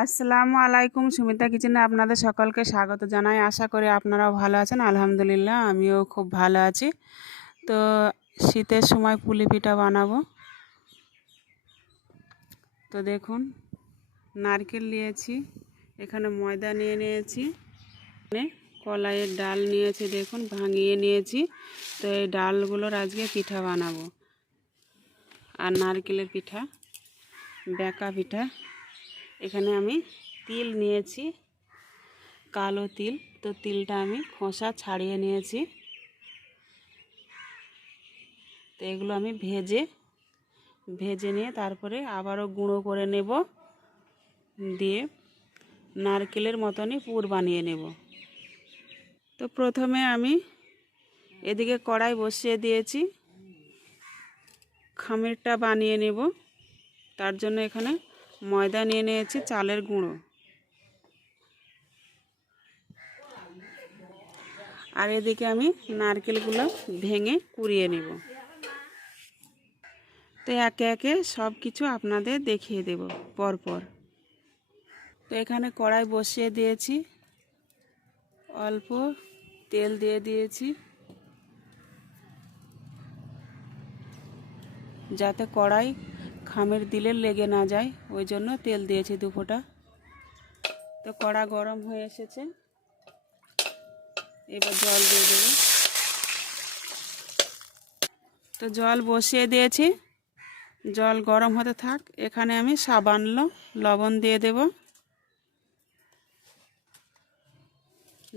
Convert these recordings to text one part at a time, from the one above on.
আসসালামু আলাইকুম। সুমিতা কিচেনে আপনাদের সকলকে স্বাগত জানাই। আশা করি আপনারাও ভালো আছেন। আলহামদুলিল্লাহ আমিও খুব ভালো আছি। তো শীতের সময় পুলি পিঠা বানাবো। তো দেখুন, নারকেল নিয়েছি, এখানে ময়দা নিয়েছি, কলাইয়ের ডাল নিয়েছি, দেখুন ভাঙিয়ে নিয়েছি। তো এই ডালগুলোর আজকে পিঠা বানাবো। আর নারকেলের পিঠা, বেঁকা পিঠা। এখানে আমি তিল নিয়েছি, কালো তিল। তো তিলটা আমি খোসা ছাড়িয়ে নিয়েছি। তো এগুলো আমি ভেজে নিয়ে তারপরে আবারও গুঁড়ো করে নেব, দিয়ে নারকেলের মতনই পুর বানিয়ে নেব। তো প্রথমে আমি এদিকে কড়াই বসিয়ে দিয়েছি, খামিরটা বানিয়ে নেব। তার জন্য এখানে ময়দা নিয়ে নিয়েছি, চালের গুঁড়ো, আর এদিকে আমি নারকেলগুলো ভেঙে কুড়িয়ে নেব। তো একে একে সব কিছু আপনাদের দেখিয়ে দেব পরপর। তো এখানে কড়াই বসিয়ে দিয়েছি, অল্প তেল দিয়ে দিয়েছি, যাতে কড়াই খামের দিলে লেগে না যায়, ওই জন্য তেল দিয়েছি 2 ফোঁটা। তো কড়া গরম হয়ে এসেছে, এবার জল দিয়ে দেব। তো জল বসিয়ে দিয়েছি, জল গরম হতে থাক। এখানে আমি সামান্য লবণ দিয়ে দেব,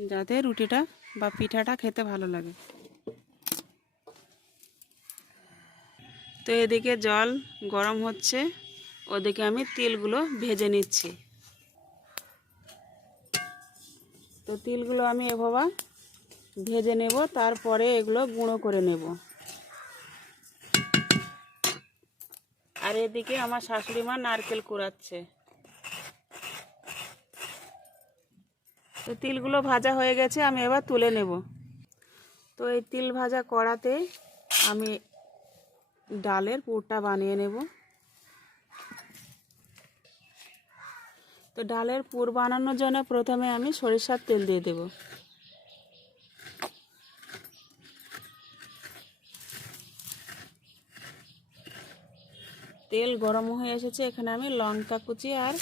যাতে রুটিটা বা পিঠাটা খেতে ভালো লাগে। তো এদিকে জল গরম হচ্ছে, ওদিকে আমি তিলগুলো ভেজে নিচ্ছি। তো তিলগুলো আমি এভাবে ভেজে নেব, তারপরে এগুলো গুঁড়ো করে নেব। আর এদিকে আমার শাশুড়ি মা নারকেল কুড়াচ্ছে। তো তিলগুলো ভাজা হয়ে গেছে, আমি এবার তুলে নেব। তো এই তিল ভাজা কড়াতে আমি ডালের পুরটা বানিয়ে নেব। তো ডালের পুর বানানোর জন্য প্রথমে আমি সরিষার তেল দিয়ে দেব। তেল গরম হয়ে এসেছে, এখানে আমি লঙ্কা কুচি আর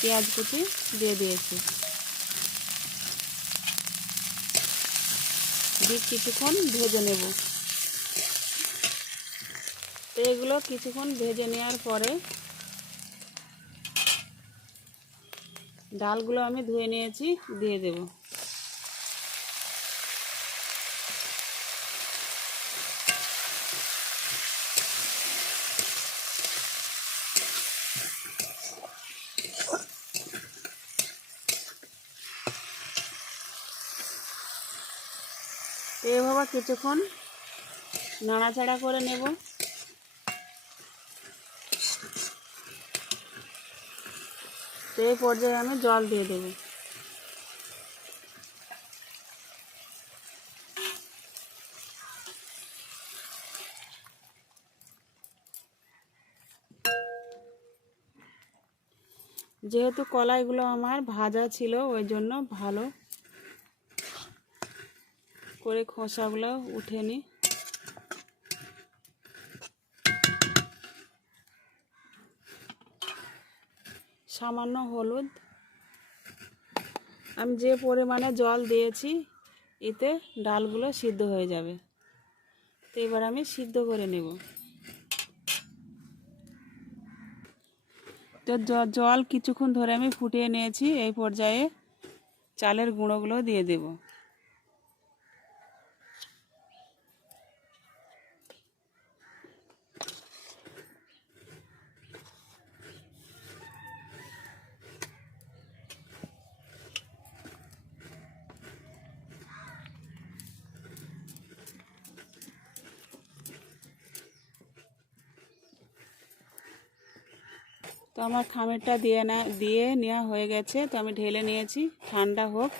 পেঁয়াজ কুচি দিয়ে দিয়েছি। দিয়ে কিছুক্ষণ ভেজে নেব। তো এগুলো কিছুক্ষণ ভেজে নেওয়ার পরে ডালগুলো আমি ধুয়ে নিয়েছি, দিয়ে দেব। তো এভাবে কিছুক্ষণ নাড়াচাড়া করে নেব। তো এই পর্যায়ে আমি জল দিয়ে দেব। যেহেতু কলাইগুলো আমার ভাজা ছিল, ওই জন্য ভালো করে খোসাগুলো উঠে নি। সামান্য হলুদ, আমি যে পরিমাণে জল দিয়েছি এতে ডালগুলো সিদ্ধ হয়ে যাবে। তো এবার আমি সিদ্ধ করে নেব। তো জল কিছুক্ষণ ধরে আমি ফুটিয়ে নিয়েছি, এই পর্যায়ে চালের গুঁড়োগুলো দিয়ে দেব। তো আমার খামিরটা দিয়ে নেওয়া হয়ে গেছে। তো আমি ঢেলে নিয়েছি, ঠান্ডা হোক।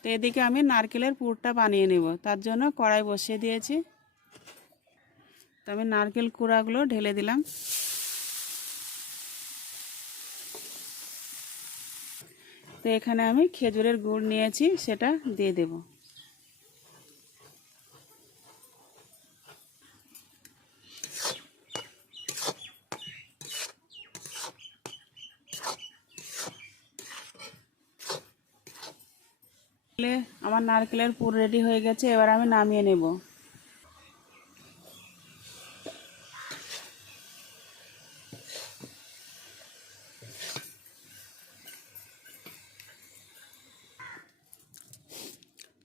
তো এদিকে আমি নারকেলের পুরটা বানিয়ে নেব, তার জন্য কড়াই বসিয়ে দিয়েছি। তো আমি নারকেল কুড়াগুলো ঢেলে দিলাম। তো এখানে আমি খেজুরের গুড় নিয়েছি, সেটা দিয়ে দেব। আমার নারকেলের পুর রেডি হয়ে গেছে, এবার আমি নামিয়ে নেব।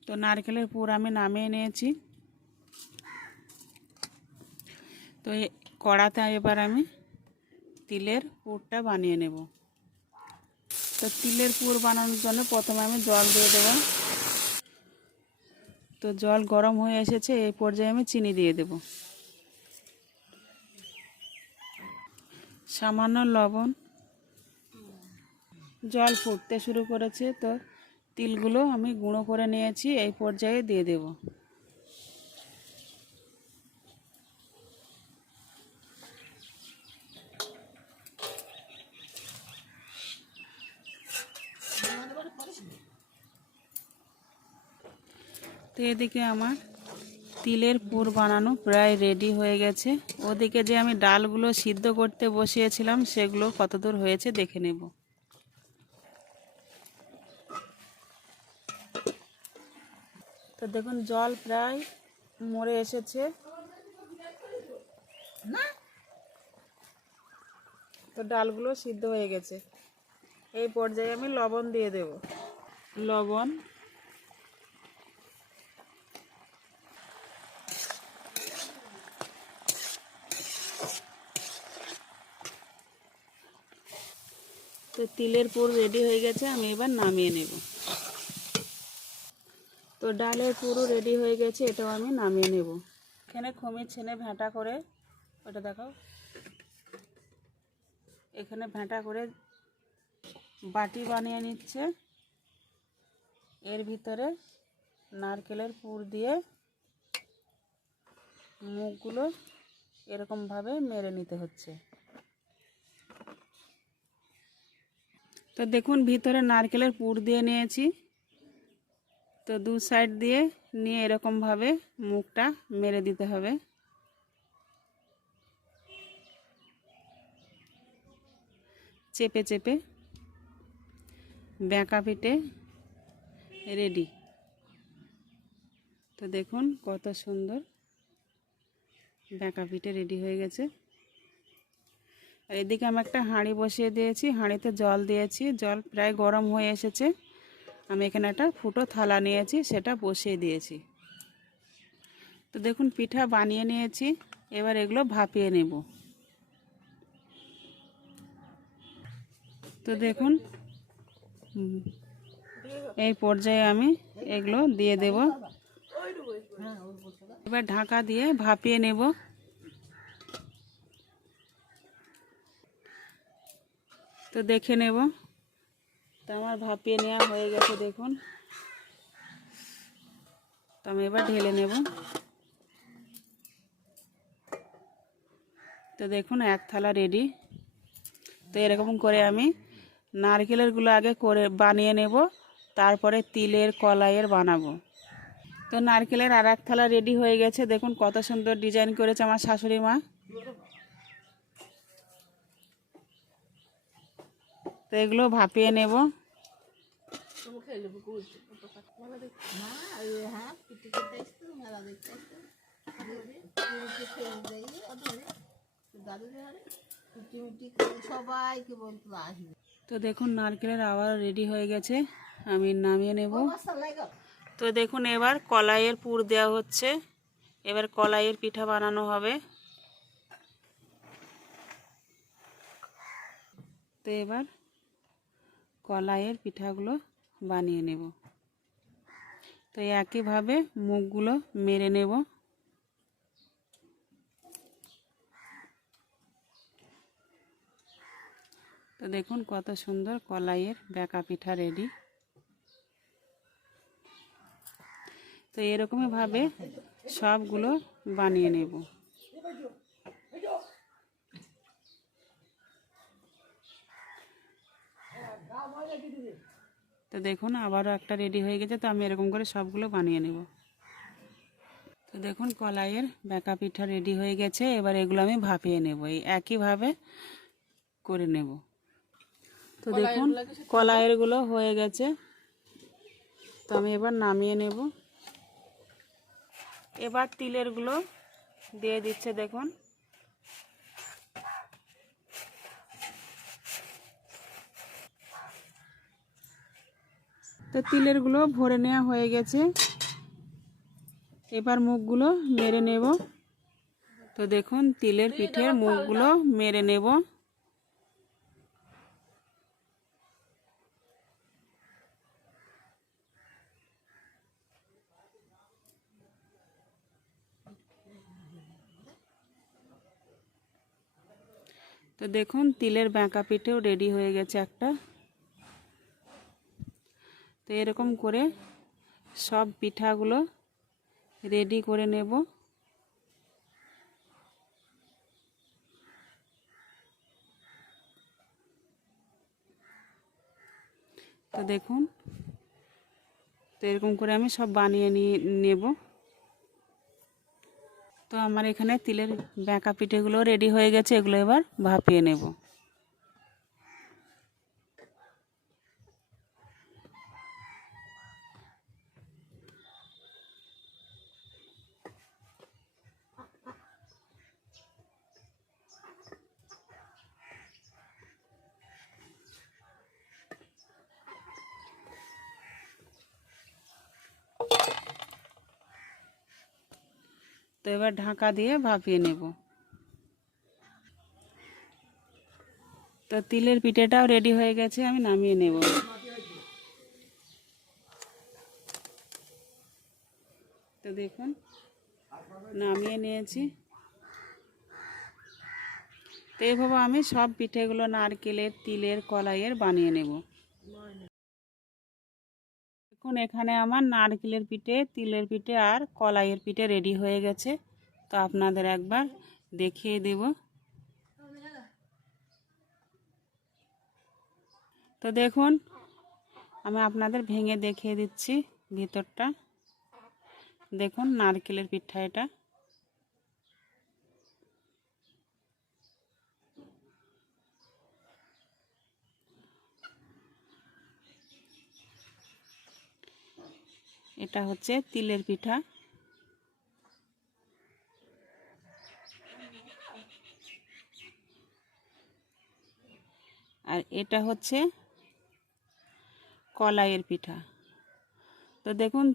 তো নারকেলের পুর আমি নামিয়ে নিয়েছি। তো কড়াতে এবার আমি তিলের পুরটা বানিয়ে নেব। তো তিলের পুর বানানোর জন্য প্রথমে আমি জল দিয়ে দেব। তো জল গরম হয়ে এসেছে, এই পর্যায়ে আমি চিনি দিয়ে দেব, সামান্য লবণ। জল ফুটতে শুরু করেছে, তো তিলগুলো আমি গুঁড়ো করে নিয়েছি, এই পর্যায়ে দিয়ে দেব। তো এদিকে আমার তিলের পুর বানানো প্রায় রেডি হয়ে গেছে। ওদিকে যে আমি ডালগুলো সিদ্ধ করতে বসিয়েছিলাম, সেগুলো কতদূর হয়েছে দেখে নেব। তো দেখুন জল প্রায় মরে এসেছে। তো ডালগুলো সিদ্ধ হয়ে গেছে, এই পর্যায়ে আমি লবণ দিয়ে দেব। লবণ, তো তিলের পুর রেডি হয়ে গেছে, আমি এবার নামিয়ে নেব। তো ডালের পুরো রেডি হয়ে গেছে, এটাও আমি নামিয়ে নেব। এখানে খমির ছেনে ভাঁটা করে, ওটা দেখাও, এখানে ভাঁটা করে বাটি বানিয়ে নিচ্ছে। এর ভিতরে নারকেলের পুর দিয়ে মুখগুলো এরকমভাবে মেরে নিতে হচ্ছে। তো দেখুন ভিতরে নারকেলের পুর দিয়ে নিয়েছি। তো দু সাইড দিয়ে নিয়ে এরকমভাবে মুখটা মেরে দিতে হবে। চেপে চেপে বেঁকা পিঠে রেডি। তো দেখুন কত সুন্দর বেঁকা পিঠে রেডি হয়ে গেছে। আর এদিকে আমি একটা হাঁড়ি বসিয়ে দিয়েছি, হাঁড়িতে জল দিয়েছি, জল প্রায় গরম হয়ে এসেছে। আমি এখানে একটা ফুটো থালা নিয়েছি, সেটা বসিয়ে দিয়েছি। তো দেখুন পিঠা বানিয়ে নিয়েছি, এবার এগুলো ভাপিয়ে নেব। তো দেখুন এই পর্যায়ে আমি এগুলো দিয়ে দেব। এবার ঢাকা দিয়ে ভাপিয়ে নেব। তো দেখে নেব। তো আমার ভাপিয়ে নেওয়া হয়ে গেছে দেখুন। তো আমি এবার ঢেলে নেব। তো দেখুন এক থালা রেডি। তো এরকম করে আমি নারকেলেরগুলো আগে করে বানিয়ে নেব, তারপরে তিলের কলাইয়ের বানাবো। তো নারকেলের আর এক থালা রেডি হয়ে গেছে, দেখুন কত সুন্দর ডিজাইন করেছে আমার শাশুড়ি মা। তো এগুলো ভাপিয়ে নেব। তো দেখুন নারকেলের আবার রেডি হয়ে গেছে, আমি নামিয়ে নেব। তো দেখুন এবার কলাইয়ের পুর দেওয়া হচ্ছে, এবার কলাইয়ের পিঠা বানানো হবে। তো এবার কলাইয়ের পিঠাগুলো বানিয়ে নেব। তো একইভাবে মুখগুলো মেরে নেব। তো দেখুন কত সুন্দর কলাইয়ের বেঁকা পিঠা রেডি। তো এরকমভাবে সবগুলো বানিয়ে নেব। তো দেখুন আবারও একটা রেডি হয়ে গেছে। তো আমি এরকম করে সবগুলো বানিয়ে নেব। তো দেখুন কলাইয়ের বেঁকা পিঠা রেডি হয়ে গেছে। এবার এগুলো আমি ভাপিয়ে নেব, এই একইভাবে করে নেব। তো দেখুন কলাইয়েরগুলো হয়ে গেছে। তো আমি এবার নামিয়ে নেব। এবার তিলেরগুলো দিয়ে দিচ্ছে দেখুন। তো তিলেরগুলো ভরে নেওয়া হয়ে গেছে। এবার মুখগুলো মেরে নেব। তো দেখুন তিলের পিঠের মুখগুলো মেরে নেব। তো দেখুন তিলের বেঁকা পিঠেও রেডি হয়ে গেছে একটা। তো এরকম করে সব পিঠাগুলো রেডি করে নেব। তো দেখুন তো এরকম করে আমি সব বানিয়ে নেব। তো আমার এখানে তিলের বেঁকা পিঠেগুলো রেডি হয়ে গেছে। এগুলো এবার ভাপিয়ে নেব। তো এবার ঢাকা দিয়ে ভাপিয়ে নেব। তো তিলের পিঠেটাও রেডি হয়ে গেছে, আমি নামিয়ে নেব। তো দেখুন নামিয়ে নিয়েছি। তো এইভাবে আমি সব পিঠেগুলো নারকেলের, তিলের, কলাইয়ের বানিয়ে নেব। দেখুন এখানে আমার নারকেলের পিঠে, তিলের পিঠে আর কলাইয়ের পিঠে রেডি হয়ে গেছে। তো আপনাদের একবার দেখিয়ে দেব। তো দেখুন আমি আপনাদের ভেঙে দেখিয়ে দিচ্ছি ভিতরটা। দেখুন নারকেলের পিঠা এটা। এটা হচ্ছে তিলের পিঠা। আর এটা হচ্ছে কলাইয়ের পিঠা। তো দেখুন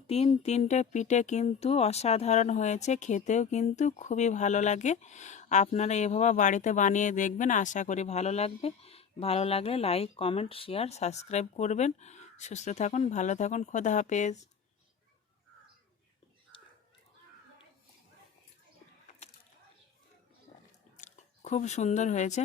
তিনটে পিঠে কিন্তু অসাধারণ হয়েছে, খেতেও কিন্তু খুবই ভালো লাগে। আপনারা এভাবে বাড়িতে বানিয়ে দেখবেন, আশা করি ভালো লাগবে। ভালো লাগলে লাইক, কমেন্ট, শেয়ার, সাবস্ক্রাইব করবেন। সুস্থ থাকুন, ভালো থাকুন, খোদা হাফেজ। খুব সুন্দর হয়েছে।